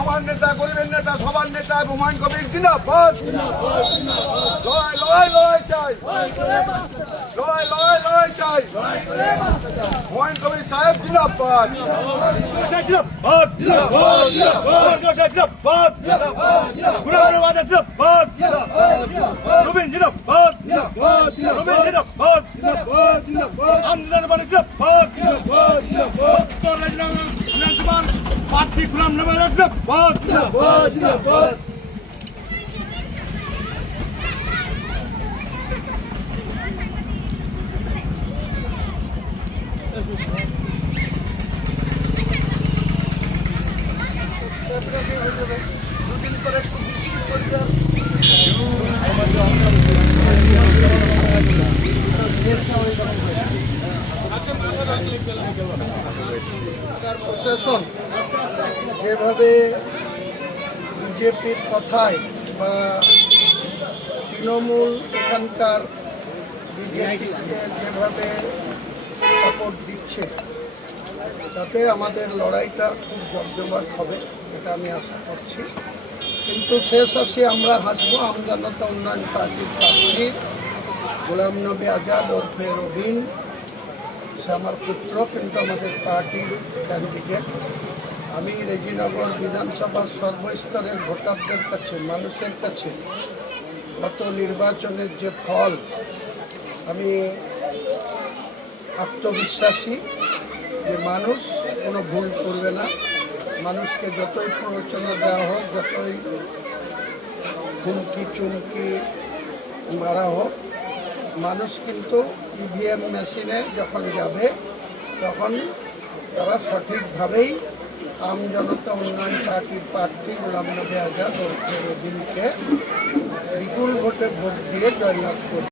আমার নেতা, গরিবের নেতা, সবার নেতা হুমায়ুন কবির জিন্দাবাদ। লড়াই লড়াই লড়াই চাই, লড়াই লড়াই লড়াই চাই। হুমায়ুন কবির সাহেব জিন্দাবাদ। প্রার্থী গোলাম নবী জিন্দাবাদ। প্রশাসন যেভাবে বিজেপির কথায় বা তৃণমূল এখানকার বিজেপিকে যেভাবে সাপোর্ট দিচ্ছে তাতে আমাদের লড়াইটা খুব জমজমাট হবে, এটা আমি আশা করছি। কিন্তু শেষ আসি আমরা হাসবো আমজনতা উন্নয়ন পার্টির প্রার্থী গোলাম নবী আজাদ ওরফে রবিন। সে আমার পুত্র, কিন্তু আমাদের পার্টির ক্যান্ডিডেট। আমি রেজিনগর বিধানসভার সর্বস্তরের ভোটারদের কাছে, মানুষের কাছে গত নির্বাচনের যে ফল, আমি আত্মবিশ্বাসী যে মানুষ কোনো ভুল করবে না। মানুষকে যতই প্ররোচনা দেওয়া হোক, যতই হুমকি চুমকি মারা হোক, মানুষ কিন্তু ইভিএম মেশিনে যখন যাবে তখন তারা সঠিকভাবেই আমজনতা উন্নয়ন পার্টির প্রার্থী গোলাম নবী আজাদ ওরফে রবিনকে বিপুল ভোটে ভোট দিয়ে জয়লাভ করবে।